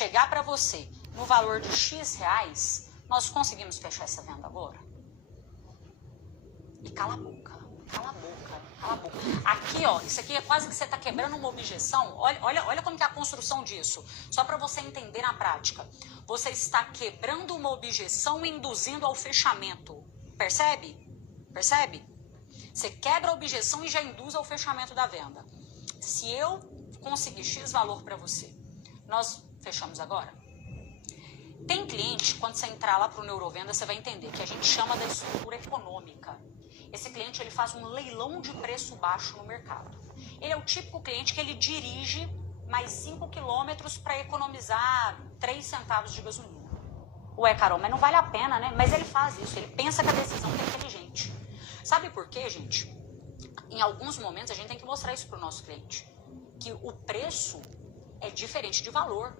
chegar para você no valor de X reais, nós conseguimos fechar essa venda agora? E cala a boca, cala a boca, cala a boca. Aqui, ó, isso aqui é quase que você está quebrando uma objeção. Olha como que é a construção disso. Só para você entender na prática. Você está quebrando uma objeção e induzindo ao fechamento. Percebe? Percebe? Você quebra a objeção e já induz ao fechamento da venda. Se eu conseguir X valor para você, nós fechamos agora? Tem cliente, quando você entrar lá para o Neurovenda, você vai entender que a gente chama da estrutura econômica. Esse cliente, ele faz um leilão de preço baixo no mercado. Ele é o típico cliente que ele dirige mais 5 quilômetros para economizar 3 centavos de gasolina. Ué, Carol, mas não vale a pena, né? Mas ele faz isso, ele pensa que a decisão é inteligente. Sabe por quê, gente? Em alguns momentos a gente tem que mostrar isso para o nosso cliente. Que o preço é diferente de valor.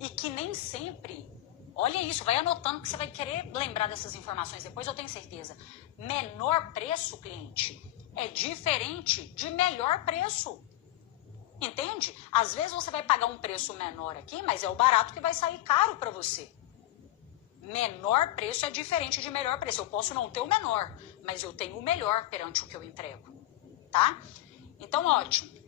E que nem sempre... Olha isso, vai anotando que você vai querer lembrar dessas informações depois, eu tenho certeza. Menor preço, cliente, é diferente de melhor preço. Entende? Às vezes você vai pagar um preço menor aqui, mas é o barato que vai sair caro para você. Menor preço é diferente de melhor preço. Eu posso não ter o menor, mas eu tenho o melhor perante o que eu entrego. Tá? Então, ótimo.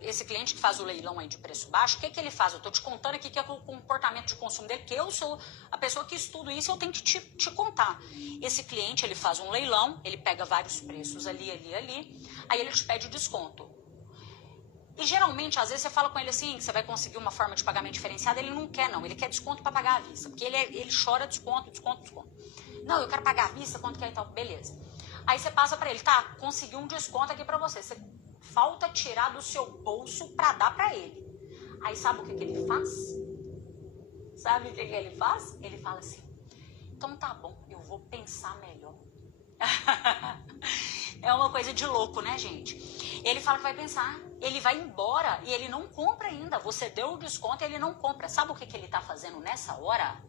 Esse cliente que faz o leilão aí de preço baixo, o que ele faz? Eu estou te contando aqui que é o comportamento de consumo dele, que eu sou a pessoa que estudo isso, eu tenho que te contar. Esse cliente, ele faz um leilão, ele pega vários preços ali, aí ele te pede desconto. E geralmente, às vezes você fala com ele assim, que você vai conseguir uma forma de pagamento diferenciada, ele não quer não, ele quer desconto para pagar à vista, porque ele chora desconto. Não, eu quero pagar à vista, quanto que é e tal, beleza. Aí você passa para ele, tá, consegui um desconto aqui para você, falta tirar do seu bolso para dar para ele. Aí sabe o que ele faz? Sabe o que ele faz? Ele fala assim, então tá bom, eu vou pensar melhor. É uma coisa de louco, né, gente? Ele fala que vai pensar, ele vai embora e ele não compra ainda. Você deu o desconto e ele não compra. Sabe o que ele tá fazendo nessa hora?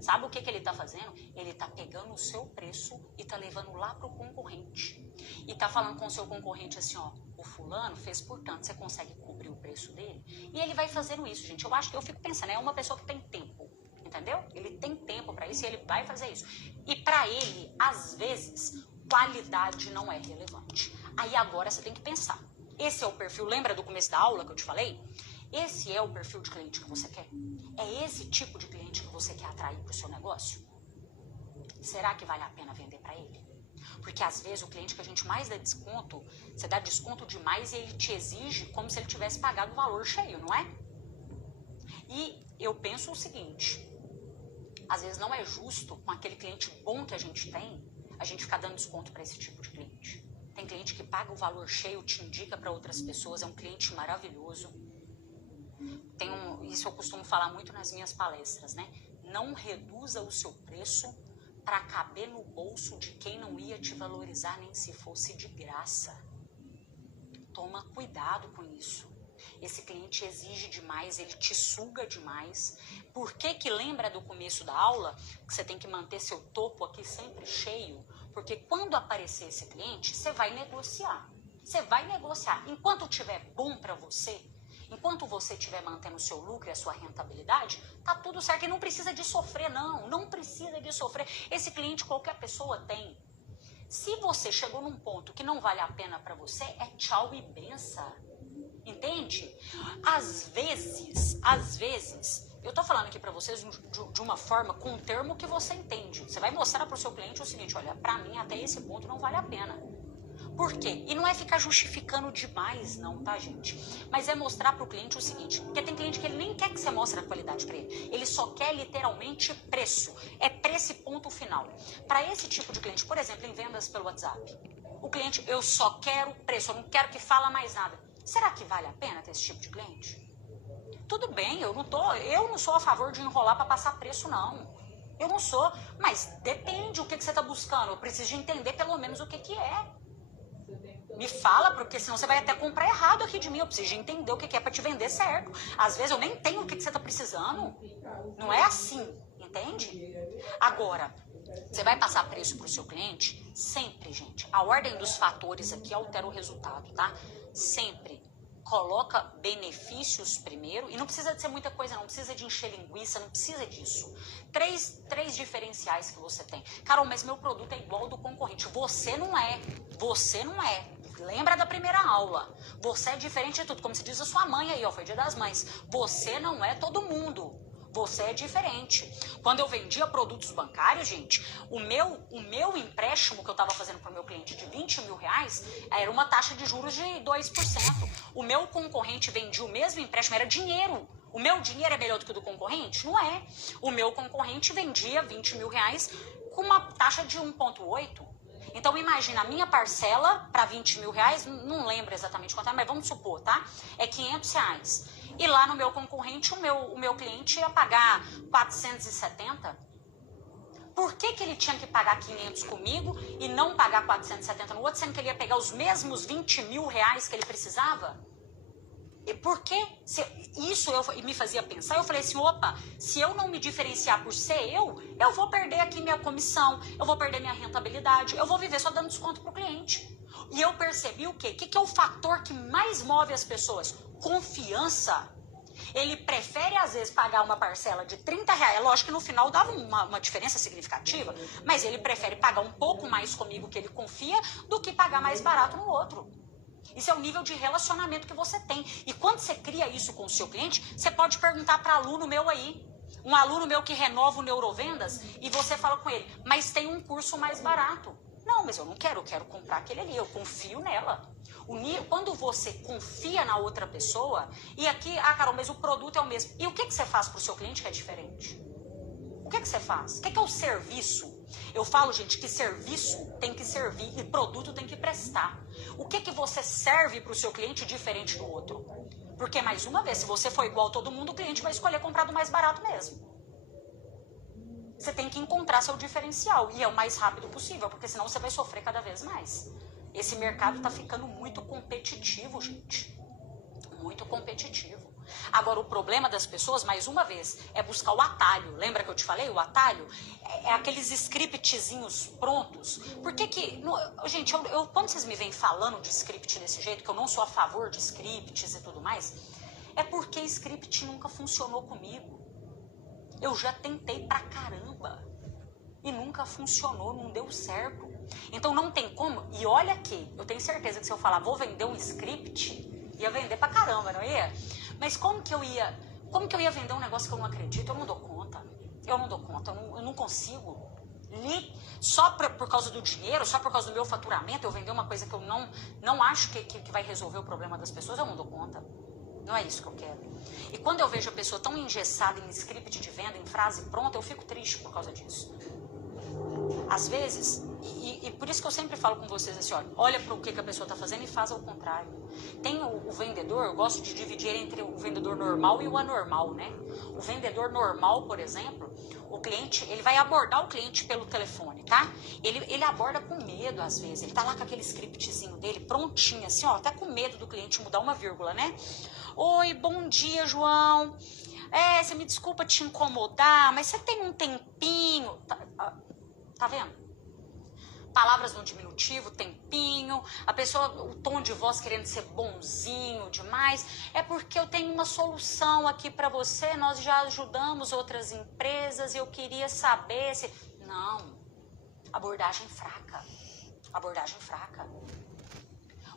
Sabe o que ele tá fazendo? Ele tá pegando o seu preço e tá levando lá pro concorrente. E tá falando com o seu concorrente assim, ó, o fulano fez por tanto, você consegue cobrir o preço dele? E ele vai fazendo isso, gente. Eu fico pensando, é uma pessoa que tem tempo, entendeu? Ele tem tempo pra isso e ele vai fazer isso. E pra ele, às vezes, qualidade não é relevante. Aí agora você tem que pensar. Esse é o perfil, lembra do começo da aula que eu te falei? Esse é o perfil de cliente que você quer? É esse tipo de cliente que você quer atrair para o seu negócio? Será que vale a pena vender para ele? Porque às vezes o cliente que a gente mais dá desconto, você dá desconto demais e ele te exige como se ele tivesse pagado o valor cheio, não é? E eu penso o seguinte, às vezes não é justo com aquele cliente bom que a gente tem, a gente ficar dando desconto para esse tipo de cliente. Tem cliente que paga o valor cheio, te indica para outras pessoas, é um cliente maravilhoso. Isso eu costumo falar muito nas minhas palestras, né? Não reduza o seu preço para caber no bolso de quem não ia te valorizar nem se fosse de graça. Toma cuidado com isso. Esse cliente exige demais, ele te suga demais. Por que lembra do começo da aula que você tem que manter seu topo aqui sempre cheio? Porque quando aparecer esse cliente, você vai negociar. Você vai negociar. Enquanto estiver bom para você, enquanto você estiver mantendo o seu lucro e a sua rentabilidade, tá tudo certo. E não precisa de sofrer, não. Não precisa de sofrer. Esse cliente qualquer pessoa tem. Se você chegou num ponto que não vale a pena para você, é tchau e benção. Entende? Às vezes, eu tô falando aqui para vocês de uma forma, com um termo que você entende. Você vai mostrar pro seu cliente o seguinte, olha, para mim até esse ponto não vale a pena. Por quê? E não é ficar justificando demais, não, tá, gente? Mas é mostrar pro cliente o seguinte, porque tem cliente que ele nem quer que você mostre a qualidade para ele. Ele só quer literalmente preço. É preço e ponto final. Para esse tipo de cliente, por exemplo, em vendas pelo WhatsApp, o cliente, eu só quero preço, eu não quero que fala mais nada. Será que vale a pena ter esse tipo de cliente? Tudo bem, eu não sou a favor de enrolar para passar preço, não. Eu não sou, mas depende o que você está buscando. Eu preciso de entender pelo menos o que é. Me fala, porque senão você vai até comprar errado aqui de mim. Eu preciso de entender o que é para te vender certo. Às vezes eu nem tenho o que você está precisando. Não é assim, entende? Agora, você vai passar preço para o seu cliente? Sempre, gente. A ordem dos fatores aqui altera o resultado, tá? Sempre. coloca benefícios primeiro, e não precisa de ser muita coisa não, precisa de encher linguiça, não precisa disso. Três diferenciais que você tem. Carol, mas meu produto é igual ao do concorrente. Você não é. Lembra da primeira aula. Você é diferente de tudo, como se diz a sua mãe aí, ó, foi Dia das Mães. Você não é todo mundo. Você é diferente. Quando eu vendia produtos bancários, gente, o meu empréstimo que eu estava fazendo para o meu cliente de 20 mil reais era uma taxa de juros de 2%. O meu concorrente vendia o mesmo empréstimo, era dinheiro. O meu dinheiro é melhor do que o do concorrente? Não é. O meu concorrente vendia 20 mil reais com uma taxa de 1,8%. Então, imagina, a minha parcela para 20 mil reais, não lembro exatamente quanto é, mas vamos supor, tá? É 500 reais. E lá no meu concorrente, o meu cliente ia pagar 470. Por que ele tinha que pagar 500 comigo e não pagar 470 no outro, sendo que ele ia pegar os mesmos 20 mil reais que ele precisava? E por que? Isso me fazia pensar. Eu falei assim, opa, se eu não me diferenciar por ser eu vou perder aqui minha comissão, eu vou perder minha rentabilidade, eu vou viver só dando desconto pro cliente. E eu percebi o quê? O que é o fator que mais move as pessoas? Confiança. Ele prefere, às vezes, pagar uma parcela de 30 reais. É lógico que no final dava uma diferença significativa, mas ele prefere pagar um pouco mais comigo, que ele confia, do que pagar mais barato no outro. Isso é o nível de relacionamento que você tem. E quando você cria isso com o seu cliente, você pode perguntar para aluno meu aí. Um aluno meu que renova o Neurovendas, e você fala com ele, mas tem um curso mais barato. Não, mas eu não quero, eu quero comprar aquele ali, eu confio nela. Quando você confia na outra pessoa, e aqui, Carol, mas o produto é o mesmo. E o que você faz para o seu cliente que é diferente? O que você faz? O que é o serviço? Eu falo, gente, que serviço tem que servir e produto tem que prestar. O que você serve para o seu cliente diferente do outro? Porque, mais uma vez, se você for igual a todo mundo, o cliente vai escolher comprar do mais barato mesmo. Você tem que encontrar seu diferencial, e é o mais rápido possível, porque senão você vai sofrer cada vez mais. Esse mercado está ficando muito competitivo, gente. Muito competitivo. Agora, o problema das pessoas, mais uma vez, é buscar o atalho. Lembra que eu te falei? O atalho é aqueles scriptzinhos prontos. Por que que... gente, quando vocês me vêm falando de script desse jeito, que eu não sou a favor de scripts e tudo mais, é porque script nunca funcionou comigo. Eu já tentei pra caramba. E nunca funcionou, não deu certo. Então não tem como. E olha aqui, eu tenho certeza que se eu falar, vou vender um script, ia vender pra caramba, não ia? Mas como que eu ia vender um negócio que eu não acredito? Eu não dou conta. Eu não consigo. Só por causa do dinheiro, só por causa do meu faturamento, eu vender uma coisa que eu não acho que vai resolver o problema das pessoas, eu não dou conta. Não é isso que eu quero. E quando eu vejo a pessoa tão engessada em script de venda, em frase pronta, eu fico triste por causa disso. Às vezes, e por isso que eu sempre falo com vocês assim, olha para o que a pessoa está fazendo e faz ao contrário. Tem o vendedor, eu gosto de dividir entre o vendedor normal e o anormal, né? O vendedor normal, por exemplo, o cliente, ele vai abordar o cliente pelo telefone, tá? Ele aborda com medo, às vezes. Ele tá lá com aquele scriptzinho dele, prontinho, assim, até com medo do cliente mudar uma vírgula, né? Oi, bom dia, João. Você me desculpa te incomodar, mas você tem um tempinho... Tá vendo? Palavras no diminutivo, tempinho, a pessoa, o tom de voz querendo ser bonzinho demais. É porque eu tenho uma solução aqui para você, nós já ajudamos outras empresas e eu queria saber se... Não, abordagem fraca. Abordagem fraca.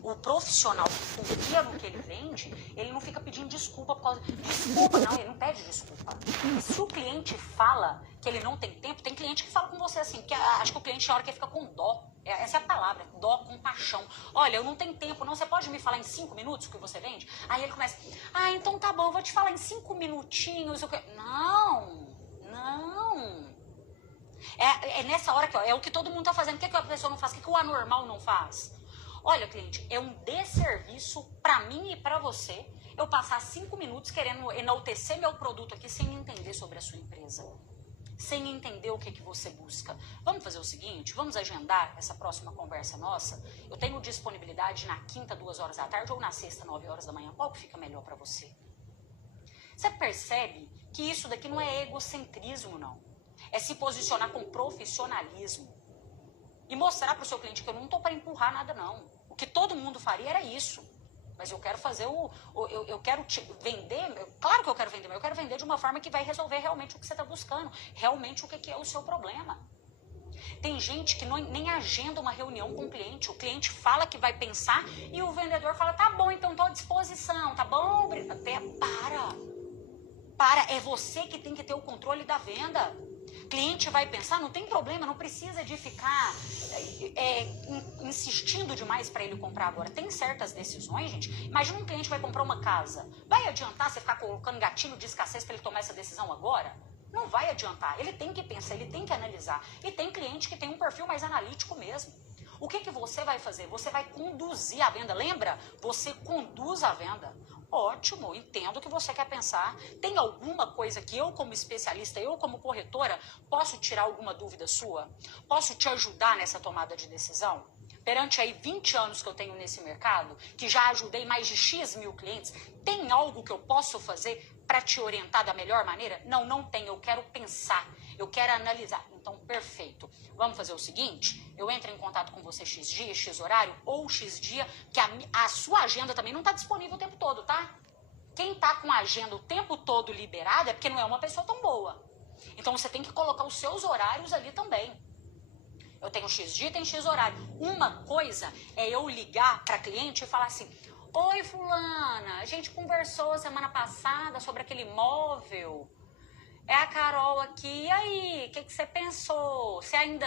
O profissional que confia no que ele vende, ele não fica pedindo desculpa por causa... Desculpa, não, ele não pede desculpa. E se o cliente fala que ele não tem tempo, tem cliente que fala com você assim, porque acho que o cliente, na hora que ele fica com dó, essa é a palavra, dó, compaixão. Olha, eu não tenho tempo, não, você pode me falar em 5 minutos o que você vende? Aí ele começa, então tá bom, eu vou te falar em 5 minutinhos. Não. É nessa hora que, é o que todo mundo tá fazendo. O que a pessoa não faz? O que o anormal não faz? Olha, cliente, é um desserviço pra mim e pra você eu passar 5 minutos querendo enaltecer meu produto aqui sem entender sobre a sua empresa. Sem entender o que você busca. Vamos fazer o seguinte, vamos agendar essa próxima conversa nossa? Eu tenho disponibilidade na quinta, 2 horas da tarde, ou na sexta, 9 horas da manhã. Qual que fica melhor pra você? Você percebe que isso daqui não é egocentrismo, não. É se posicionar com profissionalismo. E mostrar pro seu cliente que eu não tô para empurrar nada, não. O que todo mundo faria era isso. Mas eu quero fazer eu quero vender, claro que eu quero vender, mas eu quero vender de uma forma que vai resolver realmente o que você está buscando, realmente o que é o seu problema. Tem gente que nem agenda uma reunião com o cliente fala que vai pensar e o vendedor fala, tá bom, então estou à disposição, tá bom? Até para, é você que tem que ter o controle da venda. Cliente vai pensar, não tem problema, não precisa de ficar insistindo demais para ele comprar agora. Tem certas decisões, gente. Imagina um cliente que vai comprar uma casa. Vai adiantar você ficar colocando gatilho de escassez para ele tomar essa decisão agora? Não vai adiantar. Ele tem que pensar, ele tem que analisar. E tem cliente que tem um perfil mais analítico mesmo. O que você vai fazer? Você vai conduzir a venda. Lembra? Você conduz a venda. Ótimo, entendo o que você quer pensar. Tem alguma coisa que eu, como especialista, eu, como corretora, posso tirar alguma dúvida sua? Posso te ajudar nessa tomada de decisão? Perante aí 20 anos que eu tenho nesse mercado, que já ajudei mais de X mil clientes, tem algo que eu posso fazer para te orientar da melhor maneira? Não, não tem. Eu quero pensar, eu quero analisar. Então, perfeito. Vamos fazer o seguinte, eu entro em contato com você X dia, X horário ou X dia, que a sua agenda também não está disponível o tempo todo, tá? Quem está com a agenda o tempo todo liberada é porque não é uma pessoa tão boa. Então, você tem que colocar os seus horários ali também. Eu tenho X dia, tem X horário. Uma coisa é eu ligar para cliente e falar assim, oi fulana, a gente conversou semana passada sobre aquele imóvel. É a Carol aqui, e aí, o que você pensou? Você ainda